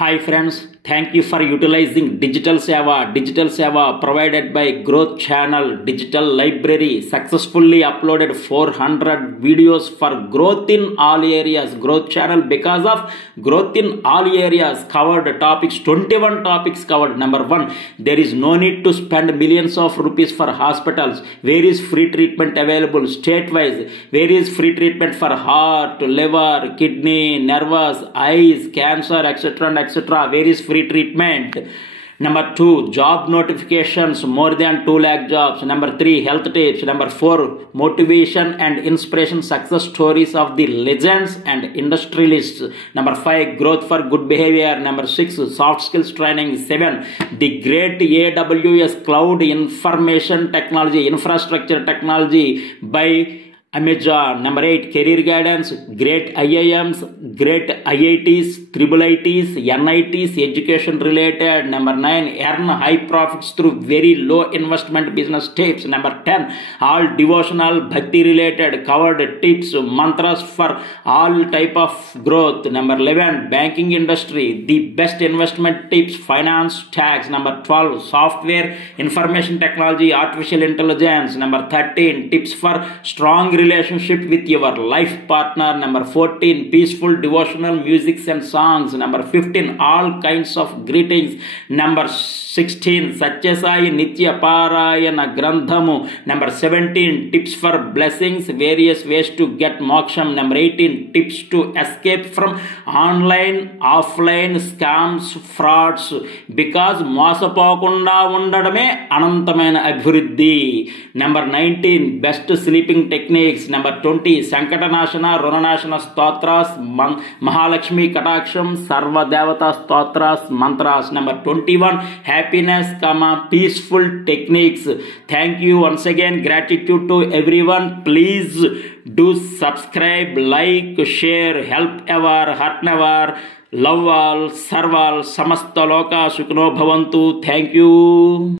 Hi friends, thank you for utilizing Digital Seva. Digital Seva provided by Growth Channel Digital Library successfully uploaded 400 videos for growth in all areas. Growth Channel, because of growth in all areas, covered topics, 21 topics covered. Number one, there is no need to spend millions of rupees for hospitals. Where is free treatment available state-wise? Where is free treatment for heart, liver, kidney, nervous, eyes, cancer, etc. and etc. Where is free treatment? Number two, job notifications, more than 2 lakh jobs. Number three, health tips. Number four, motivation and inspiration success stories of the legends and industrialists. Number five, growth for good behavior. Number six, soft skills training. Seven, the great AWS cloud information technology, infrastructure technology by Amazon. Number 8, career guidance, great IIMs, great IITs, triple ITs, NITs, education related. Number 9, earn high profits through very low investment business tips. Number 10, all devotional bhakti related covered tips, mantras for all type of growth. Number 11, banking industry, the best investment tips, finance, tax. Number 12, software, information technology, artificial intelligence. Number 13, tips for strong relationship with your life partner. Number 14, peaceful devotional musics and songs. Number 15, all kinds of greetings. Number 16, Satyasai Nitya Parayana Grandhamu. Number 17, tips for blessings, various ways to get moksham. Number 18, tips to escape from online, offline scams, frauds. Because మోసపోకుండా ఉండడమే అనంతమైన అభివృద్ధి. Number 19, best sleeping techniques. Number 20, Sankatanashana, Runanashana Stotras, Mahalakshmi Kataksham, Sarva Devata Stotras, Mantras. Number 21, happiness, peaceful techniques. Thank you once again. Gratitude to everyone. Please do subscribe, like, share, help ever, hurt never, love all, serve all, samasta loka sukno bhavantu. Thank you.